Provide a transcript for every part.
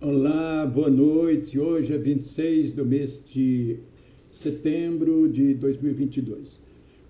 Olá, boa noite. Hoje é 26 do mês de setembro de 2022.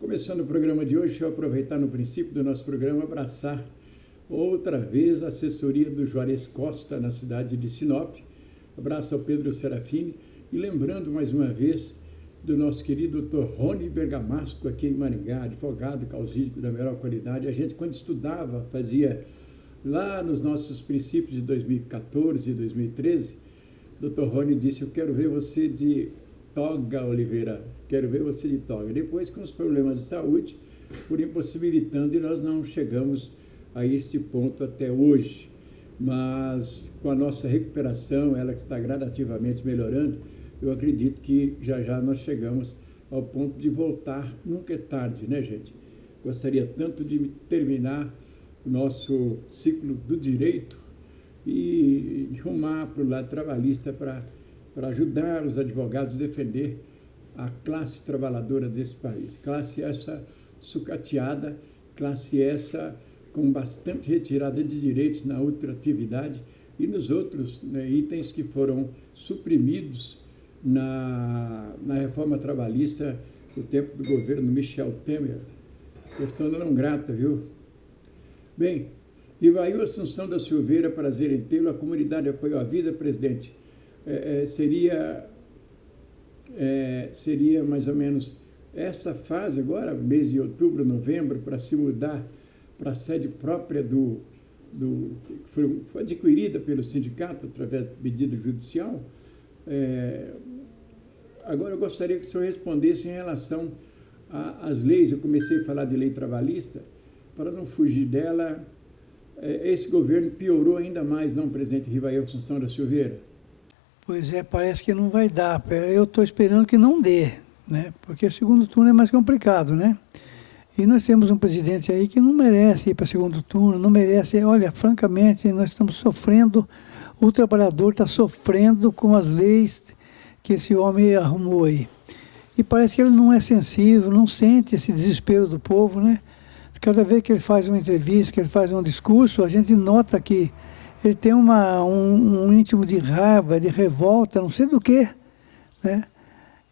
Começando o programa de hoje, deixa eu aproveitar no princípio do nosso programa, abraçar outra vez a assessoria do Juarez Costa, na cidade de Sinop. Abraço ao Pedro Serafini e lembrando mais uma vez do nosso querido Dr. Rony Bergamasco, aqui em Maringá, advogado causídico da melhor qualidade. A gente, quando estudava, fazia lá nos nossos princípios de 2014 e 2013, Dr. Rony disse: eu quero ver você de toga, Oliveira, quero ver você de toga. Depois, com os problemas de saúde, por impossibilitando, e nós não chegamos a este ponto até hoje. Mas com a nossa recuperação, ela que está gradativamente melhorando, eu acredito que já já nós chegamos ao ponto de voltar. Nunca é tarde, né, gente? Gostaria tanto de terminar o nosso ciclo do direito e rumar para o lado trabalhista para ajudar os advogados a defender a classe trabalhadora desse país. Classe essa sucateada, classe essa com bastante retirada de direitos na ultratividade e nos outros, né, itens que foram suprimidos na reforma trabalhista no tempo do governo Michel Temer. Persona não grata, viu? Bem, Ivair Assunção da Silveira, prazer em tê-lo. A comunidade apoiou a vida, presidente. Seria mais ou menos essa fase agora, mês de outubro, novembro, para se mudar para a sede própria que foi adquirida pelo sindicato através de pedido judicial. Agora eu gostaria que o senhor respondesse em relação às leis. Eu comecei a falar de lei trabalhista, para não fugir dela. Esse governo piorou ainda mais, não, presidente Ivair Assunção da Silveira? Pois é, parece que não vai dar. Eu estou esperando que não dê, né? Porque o segundo turno é mais complicado, né? E nós temos um presidente aí que não merece ir para o segundo turno, não merece. Olha, francamente, nós estamos sofrendo, o trabalhador está sofrendo com as leis que esse homem arrumou aí. E parece que ele não é sensível, não sente esse desespero do povo, né? Cada vez que ele faz uma entrevista, que ele faz um discurso, a gente nota que ele tem um íntimo de raiva, de revolta, não sei do quê, né?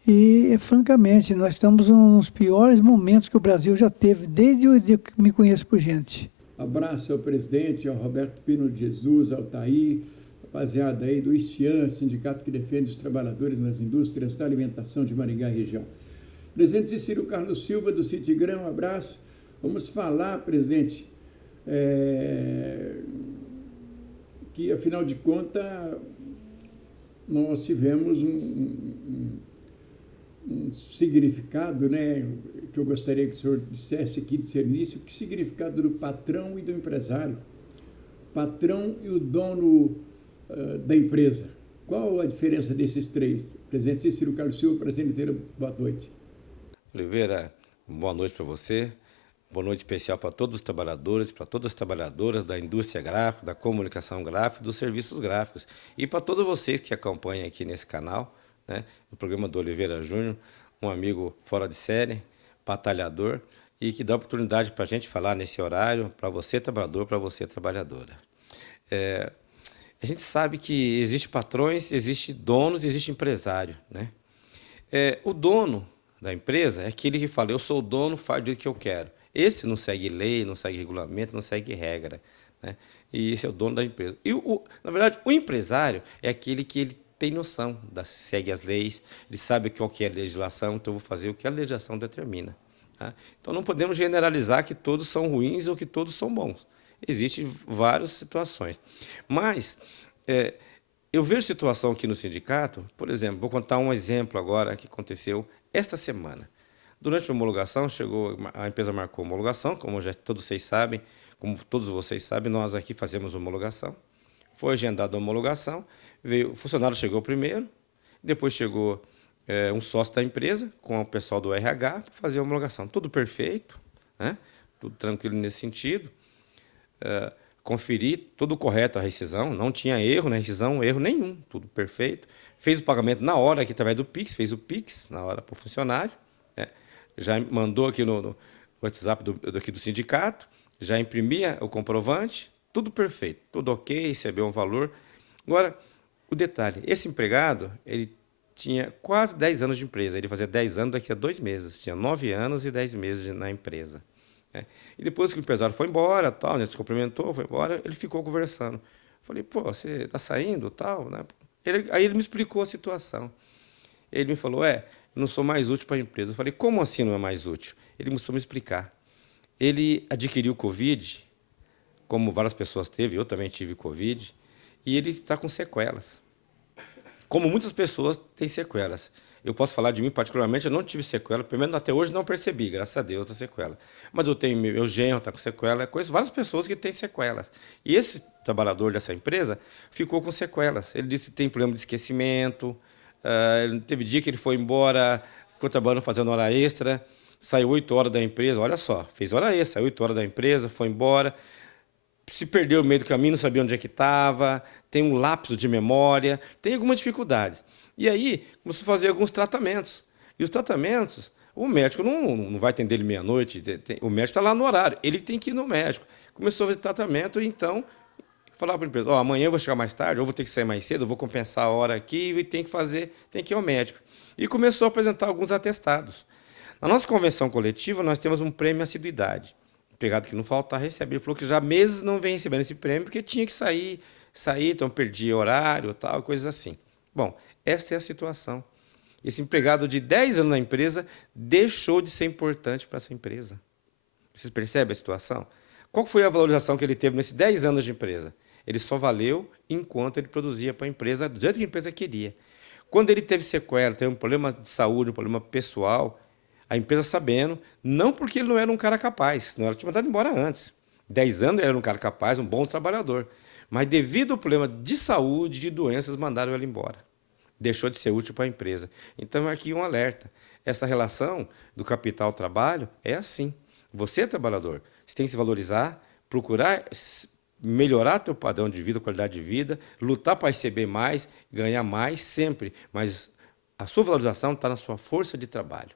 E, francamente, nós estamos nos piores momentos que o Brasil já teve, desde o dia que me conheço por gente. Abraço ao presidente, ao Roberto Pino de Jesus, ao Taí, rapaziada aí do ISTIAN, sindicato que defende os trabalhadores nas indústrias da alimentação de Maringá e região. Presidente Cícero Carlos Silva, do Citigrão, abraço. Vamos falar, presidente, que, afinal de contas, nós tivemos um significado, né, que eu gostaria que o senhor dissesse aqui, discernisse o que significado do patrão e do empresário, patrão e o dono da empresa. Qual a diferença desses três? Presidente Cícero Carlos Silva, presidente inteiro, boa noite. Oliveira, boa noite para você. Boa noite especial para todos os trabalhadores, para todas as trabalhadoras da indústria gráfica, da comunicação gráfica, dos serviços gráficos. E para todos vocês que acompanham aqui nesse canal, né, o programa do Oliveira Júnior, um amigo fora de série, batalhador, e que dá oportunidade para a gente falar nesse horário, para você trabalhador, para você trabalhadora. A gente sabe que existe patrões, existe donos, existe empresário, né? O dono da empresa é aquele que fala: eu sou o dono, faz do jeito que eu quero. Esse não segue lei, não segue regulamento, não segue regra, né? E esse é o dono da empresa. E, na verdade, o empresário é aquele que ele tem noção, segue as leis, ele sabe qual que é a legislação, então eu vou fazer o que a legislação determina. Tá? Então, não podemos generalizar que todos são ruins ou que todos são bons. Existem várias situações. Mas eu vejo situação aqui no sindicato, por exemplo, vou contar um exemplo agora que aconteceu esta semana. Durante a homologação, a empresa marcou homologação, como todos vocês sabem, nós aqui fazemos homologação. Foi agendada a homologação, o funcionário chegou primeiro, depois chegou um sócio da empresa, com o pessoal do RH, para fazer a homologação. Tudo perfeito, né? Tudo tranquilo nesse sentido. Conferi tudo correto a rescisão, não tinha erro na rescisão, erro nenhum, tudo perfeito. fez o pagamento na hora, aqui através do Pix, fez o Pix na hora para o funcionário, né? Já mandou aqui no WhatsApp aqui do sindicato, já imprimia o comprovante, tudo perfeito, tudo ok, recebeu um valor. Agora, o detalhe, esse empregado, ele tinha quase 10 anos de empresa, ele fazia 10 anos daqui a 2 meses, tinha 9 anos e 10 meses na empresa, né? E depois que o empresário foi embora, tal, né, se cumprimentou, foi embora, ele ficou conversando. Falei, pô, você está saindo, tal, né? Aí ele me explicou a situação. Ele me falou, eu não sou mais útil para a empresa. Eu falei, como assim não é mais útil? Ele começou a me explicar. Ele adquiriu Covid, como várias pessoas teve, eu também tive Covid, e ele está com sequelas. Como muitas pessoas têm sequelas. Eu posso falar de mim particularmente, eu não tive sequela, pelo menos até hoje não percebi, graças a Deus, a sequela. Mas eu tenho meu genro, está com sequela, conheço várias pessoas que têm sequelas. E esse trabalhador dessa empresa ficou com sequelas. Ele disse que tem problema de esquecimento, teve dia que ele foi embora, ficou trabalhando, fazendo hora extra, saiu 8 horas da empresa, olha só, fez hora extra, saiu 8 horas da empresa, foi embora, se perdeu no meio do caminho, não sabia onde é que estava, tem um lapso de memória, tem algumas dificuldades. E aí, começou a fazer alguns tratamentos. E os tratamentos, o médico não vai atender ele meia-noite, o médico está lá no horário, ele tem que ir no médico. Começou a fazer tratamento, e então, falava para a empresa, amanhã eu vou chegar mais tarde, ou vou ter que sair mais cedo, eu vou compensar a hora aqui, e tem que ir ao médico. E começou a apresentar alguns atestados. Na nossa convenção coletiva, nós temos um prêmio assiduidade. O empregado que não faltar recebe. Ele falou que já há meses não vem recebendo esse prêmio, porque tinha que sair, então perdia horário, tal, coisas assim. Bom, esta é a situação. Esse empregado de 10 anos na empresa deixou de ser importante para essa empresa. Vocês percebem a situação? Qual foi a valorização que ele teve nesses 10 anos de empresa? Ele só valeu enquanto ele produzia para a empresa, do jeito que a empresa queria. Quando ele teve sequela, teve um problema de saúde, um problema pessoal, a empresa sabendo, não porque ele não era um cara capaz, senão ela tinha mandado embora antes. 10 anos ele era um cara capaz, um bom trabalhador. Mas devido ao problema de saúde, de doenças, mandaram ele embora. Deixou de ser útil para a empresa. Então, aqui um alerta. Essa relação do capital-trabalho é assim. Você é trabalhador, você tem que se valorizar, procurar melhorar teu padrão de vida, qualidade de vida, lutar para receber mais, ganhar mais sempre. Mas a sua valorização está na sua força de trabalho.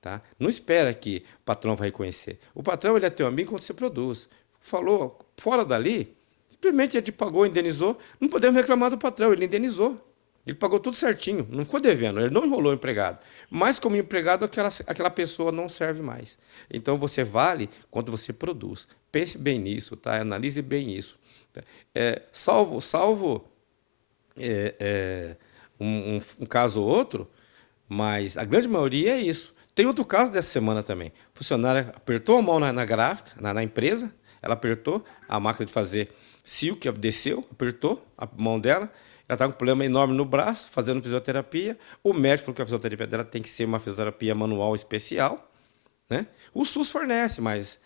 Tá? Não espera que o patrão vai reconhecer. O patrão ele é teu amigo quando você produz. Falou, fora dali, simplesmente ele te pagou, indenizou. Não podemos reclamar do patrão, ele indenizou. Ele pagou tudo certinho, não ficou devendo, ele não enrolou o empregado. Mas como empregado, aquela pessoa não serve mais. Então, você vale quando você produz. Pense bem nisso, tá? Analise bem isso. Salvo um caso ou outro, mas a grande maioria é isso. Tem outro caso dessa semana também. A funcionária apertou a mão na gráfica, na empresa, ela apertou, a máquina de fazer silk desceu, apertou a mão dela, ela está com um problema enorme no braço, fazendo fisioterapia. O médico falou que a fisioterapia dela tem que ser uma fisioterapia manual especial, né? O SUS fornece, mas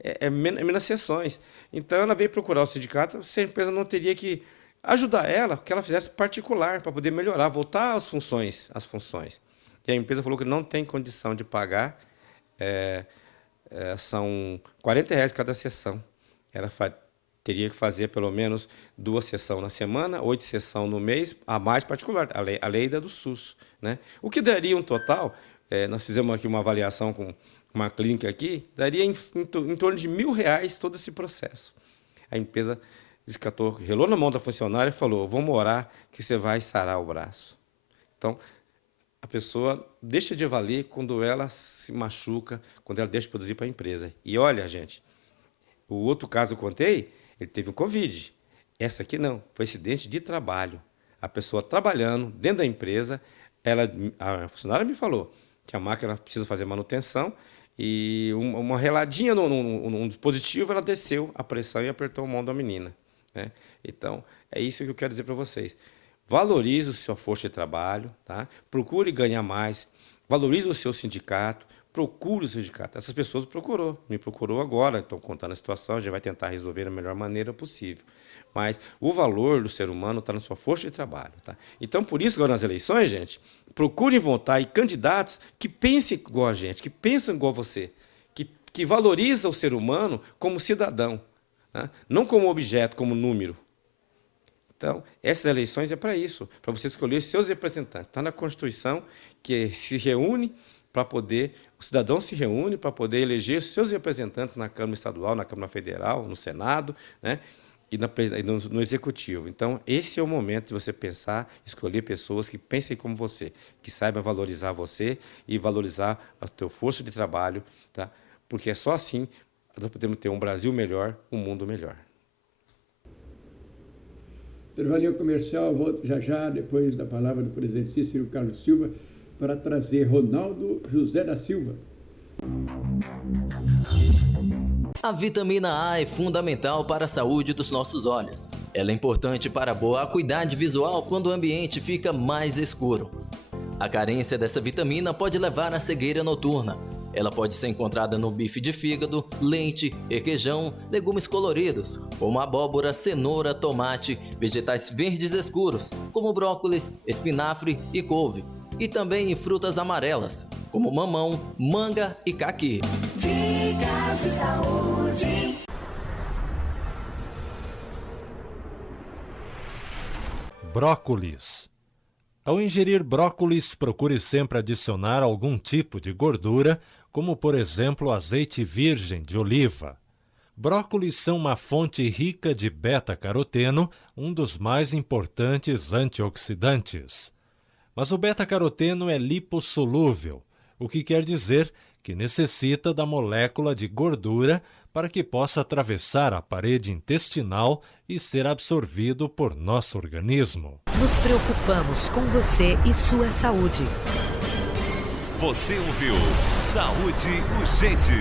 é menos sessões. Então, ela veio procurar o sindicato, se a empresa não teria que ajudar ela, que ela fizesse particular, para poder melhorar, voltar às funções. E a empresa falou que não tem condição de pagar, são R$ 40 cada sessão. Ela teria que fazer pelo menos 2 sessões na semana, 8 sessões no mês, a mais particular, a lei da do SUS, né? O que daria um total, nós fizemos aqui uma avaliação com uma clínica aqui, daria em torno de R$ 1.000 todo esse processo. A empresa descatou, relou na mão da funcionária e falou, vamos orar que você vai sarar o braço. Então, a pessoa deixa de valer quando ela se machuca, quando ela deixa de produzir para a empresa. E olha, gente, o outro caso eu contei, ele teve um Covid. Essa aqui não, foi acidente de trabalho. A pessoa trabalhando dentro da empresa, a funcionária me falou que a máquina precisa fazer manutenção e uma reladinha num dispositivo, ela desceu a pressão e apertou a mão da menina, né? Então, é isso que eu quero dizer para vocês. Valorize a sua força de trabalho, tá? Procure ganhar mais, valorize o seu sindicato, procure o sindicato. Essas pessoas me procurou agora, estão contando a situação, a gente vai tentar resolver da melhor maneira possível. Mas o valor do ser humano está na sua força de trabalho. Tá? Então, por isso, agora nas eleições, gente, procurem votar em candidatos que pensem igual a gente, que pensam igual a você, que valorizam o ser humano como cidadão, tá? Não como objeto, como número. Então, essas eleições é para isso, para você escolher seus representantes. Está na Constituição que se reúne para poder, o cidadão se reúne para poder eleger seus representantes na Câmara Estadual, na Câmara Federal, no Senado, né? E no Executivo. Então, esse é o momento de você pensar, escolher pessoas que pensem como você, que saibam valorizar você e valorizar a tua força de trabalho, tá? Porque é só assim que nós podemos ter um Brasil melhor, um mundo melhor. Intervalinho comercial, volto já, depois da palavra do presidente Cícero Carlos Silva, para trazer Ronaldo José da Silva. A vitamina A é fundamental para a saúde dos nossos olhos. Ela é importante para a boa acuidade visual quando o ambiente fica mais escuro. A carência dessa vitamina pode levar à cegueira noturna. Ela pode ser encontrada no bife de fígado, leite, requeijão, legumes coloridos, como abóbora, cenoura, tomate, vegetais verdes escuros, como brócolis, espinafre e couve, e também em frutas amarelas, como mamão, manga e caqui. Dicas de saúde. Brócolis. Ao ingerir brócolis, procure sempre adicionar algum tipo de gordura, como por exemplo azeite virgem de oliva. Brócolis são uma fonte rica de beta-caroteno, um dos mais importantes antioxidantes. Mas o beta-caroteno é lipossolúvel, o que quer dizer que necessita da molécula de gordura para que possa atravessar a parede intestinal e ser absorvido por nosso organismo. Nos preocupamos com você e sua saúde. Você ouviu Saúde Urgente.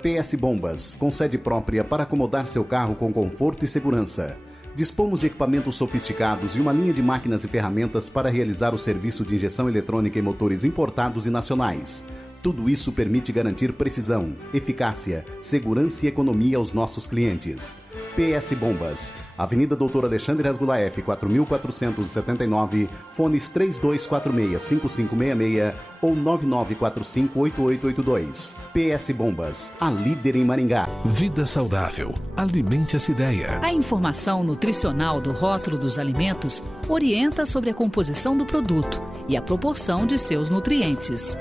PS Bombas, com sede própria para acomodar seu carro com conforto e segurança. Dispomos de equipamentos sofisticados e uma linha de máquinas e ferramentas para realizar o serviço de injeção eletrônica em motores importados e nacionais. Tudo isso permite garantir precisão, eficácia, segurança e economia aos nossos clientes. PS Bombas, Avenida Doutor Alexandre Rasgulaef, 4479, fones 3246-5566 ou 9945-8882. PS Bombas, a líder em Maringá. Vida saudável. Alimente essa ideia. A informação nutricional do rótulo dos alimentos orienta sobre a composição do produto e a proporção de seus nutrientes.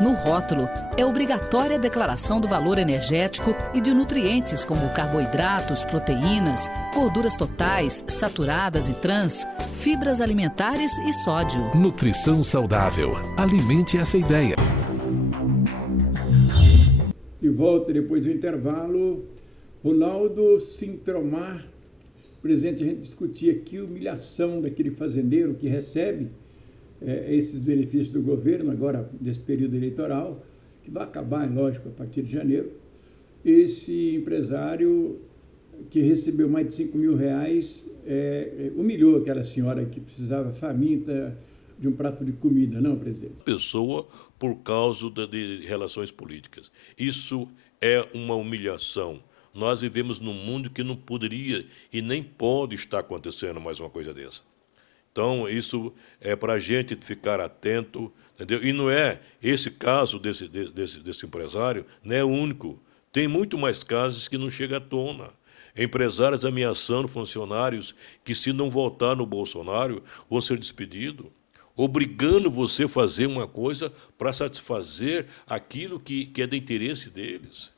No rótulo, é obrigatória a declaração do valor energético e de nutrientes como carboidratos, proteínas, gorduras totais, saturadas e trans, fibras alimentares e sódio. Nutrição saudável. Alimente essa ideia. De volta depois do intervalo, Ronaldo Sintromar, presente, a gente discutia aqui a humilhação daquele fazendeiro que recebe esses benefícios do governo, agora desse período eleitoral, que vai acabar, lógico, a partir de janeiro. Esse empresário que recebeu mais de R$5.000 humilhou aquela senhora que precisava faminta de um prato de comida, não, presidente? Pessoa por causa de relações políticas. Isso é uma humilhação. Nós vivemos num mundo que não poderia e nem pode estar acontecendo mais uma coisa dessa. Então, isso é para a gente ficar atento, entendeu? E não é esse caso desse empresário, não é o único. Tem muito mais casos que não chegam à tona. Empresários ameaçando funcionários que, se não votar no Bolsonaro, vão ser despedidos, obrigando você a fazer uma coisa para satisfazer aquilo que é de interesse deles.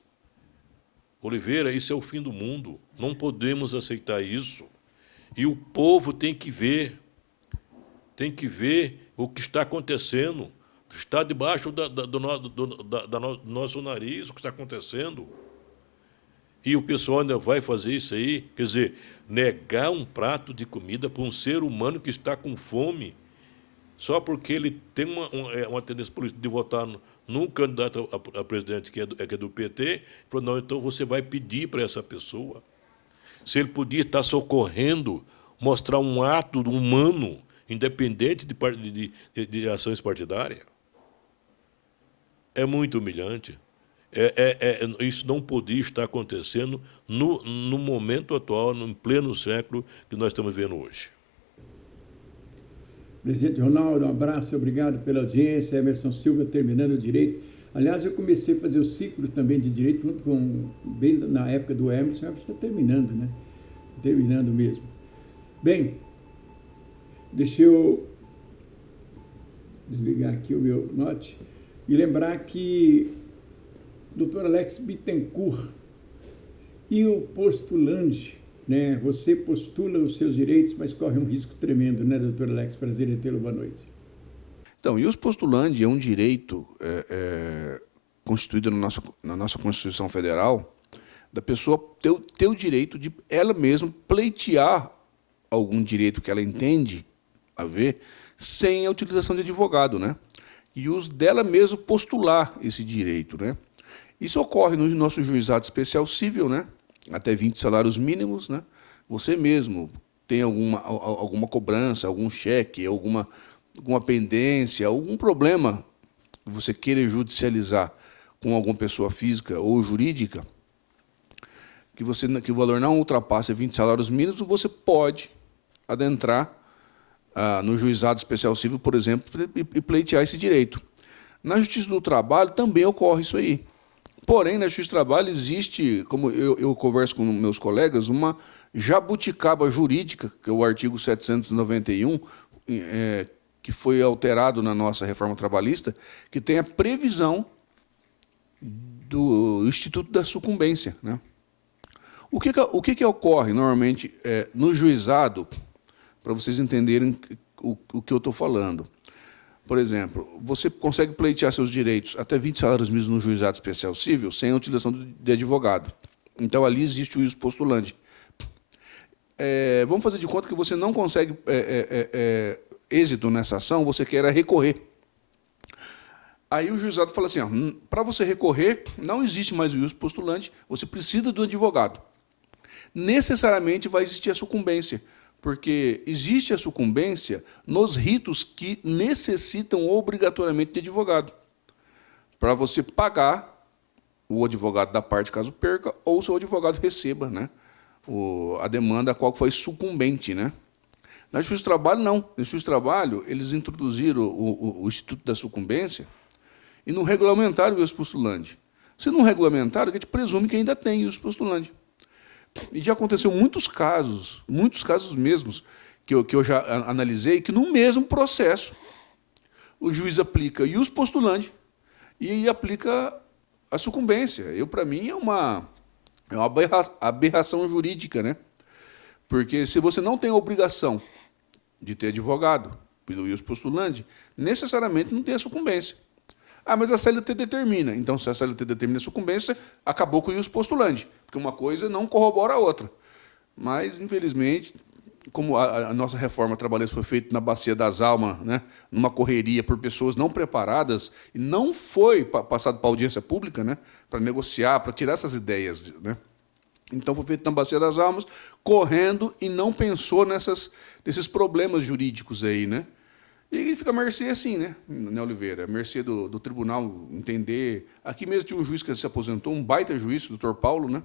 Oliveira, isso é o fim do mundo. Não podemos aceitar isso. E o povo tem que ver o que está acontecendo. Está debaixo do nosso nariz o que está acontecendo. E o pessoal ainda vai fazer isso aí, quer dizer, negar um prato de comida para um ser humano que está com fome, só porque ele tem uma tendência política de votar num candidato a presidente que é do PT, falou, não, então você vai pedir para essa pessoa. Se ele podia estar socorrendo, mostrar um ato humano, independente de ações partidárias. É muito humilhante. Isso não podia estar acontecendo no momento atual, no pleno século que nós estamos vivendo hoje. Presidente Ronaldo, um abraço, obrigado pela audiência. Emerson Silva terminando o direito. Aliás, eu comecei a fazer o ciclo também de Direito, junto com, bem na época do Emerson. O Emerson está terminando, né? Terminando mesmo. Bem, deixa eu desligar aqui o meu note e lembrar que o Dr. Alex Bittencourt e o postulante, né? Você postula os seus direitos, mas corre um risco tremendo, né, Dr. Alex? Prazer em tê-lo, boa noite. Então, ius postulandi é um direito constituído na nossa Constituição Federal, da pessoa ter o direito de ela mesma pleitear algum direito que ela entende haver sem a utilização de advogado, né? E os dela mesma postular esse direito, né? Isso ocorre no nosso juizado especial civil, né? Até 20 salários mínimos, né? Você mesmo tem alguma cobrança, algum cheque, alguma pendência, algum problema que você queira judicializar com alguma pessoa física ou jurídica, que o valor não ultrapasse 20 salários mínimos, você pode adentrar no juizado especial civil, por exemplo, e pleitear esse direito. Na Justiça do Trabalho também ocorre isso aí. Porém, na Justiça do Trabalho existe, como eu converso com meus colegas, uma jabuticaba jurídica, que é o artigo 791, que foi alterado na nossa reforma trabalhista, que tem a previsão do Instituto da Sucumbência, né? O que ocorre normalmente no juizado, para vocês entenderem o que eu estou falando? Por exemplo, você consegue pleitear seus direitos até 20 salários mínimos no juizado especial civil sem a utilização de advogado. Então, ali existe o ius postulandi. Vamos fazer de conta que você não consegue êxito nessa ação, você quer recorrer. Aí o juizado fala assim, para você recorrer, não existe mais o ius postulandi, você precisa do advogado. Necessariamente vai existir a sucumbência, porque existe a sucumbência nos ritos que necessitam obrigatoriamente de advogado, para você pagar o advogado da parte, caso perca, ou o seu advogado receba, né, a demanda a qual foi sucumbente, né? Na Justiça do Trabalho, não. Na Justiça do Trabalho, eles introduziram o Instituto da Sucumbência e não regulamentaram o ius postulandi. Se não regulamentaram, a gente presume que ainda tem ius postulandi. E já aconteceu muitos casos mesmos, que eu já analisei, que no mesmo processo o juiz aplica ius postulandi e aplica a sucumbência. Para mim, é uma aberração jurídica, né? Porque se você não tem a obrigação de ter advogado pelo ius postulandi, necessariamente não tem a sucumbência. Mas a CLT determina. Então, se a CLT determina a sucumbência, acabou com o ius postulandi, porque uma coisa não corrobora a outra. Mas, infelizmente, como a nossa reforma trabalhista foi feita na bacia das almas, né, numa correria por pessoas não preparadas, e não foi passado para a audiência pública, né, para negociar, para tirar essas ideias, né? Então, foi feito na bacia das almas, correndo, e não pensou nesses problemas jurídicos aí, né? E fica à mercê assim, né, Oliveira? À mercê do tribunal entender. Aqui mesmo tinha um juiz que se aposentou, um baita juiz, o doutor Paulo, né?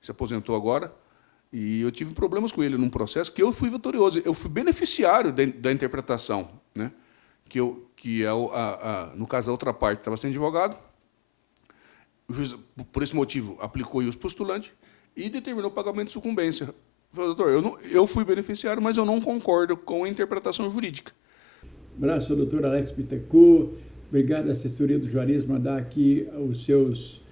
Se aposentou agora. E eu tive problemas com ele num processo que eu fui vitorioso. Eu fui beneficiário da interpretação, né? No caso, a outra parte estava sem advogado. O juiz, por esse motivo, aplicou o ius postulandi e determinou o pagamento de sucumbência. Eu falei, doutor, eu fui beneficiário, mas eu não concordo com a interpretação jurídica. Abraço ao doutor Alex Bittencourt. Obrigado à assessoria do Juarez mandar aqui os seus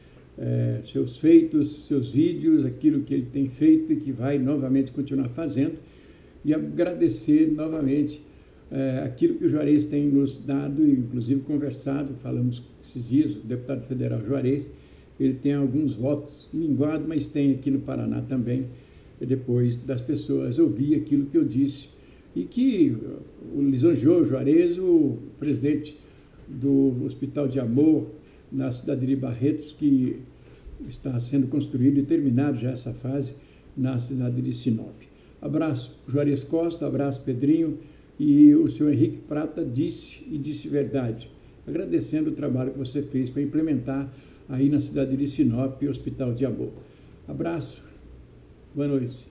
feitos, seus vídeos, aquilo que ele tem feito e que vai novamente continuar fazendo. E agradecer novamente aquilo que o Juarez tem nos dado, e inclusive conversado, falamos esses dias, o deputado federal Juarez, ele tem alguns votos minguados, mas tem aqui no Paraná também, depois das pessoas ouvir aquilo que eu disse, e que o lisonjeou o Juarez, o presidente do Hospital de Amor, na cidade de Barretos, que está sendo construído e terminado já essa fase na cidade de Sinop. Abraço, Juarez Costa, abraço, Pedrinho, e o senhor Henrique Prata disse verdade, agradecendo o trabalho que você fez para implementar aí na cidade de Sinop o Hospital de Amor. Abraço, boa noite.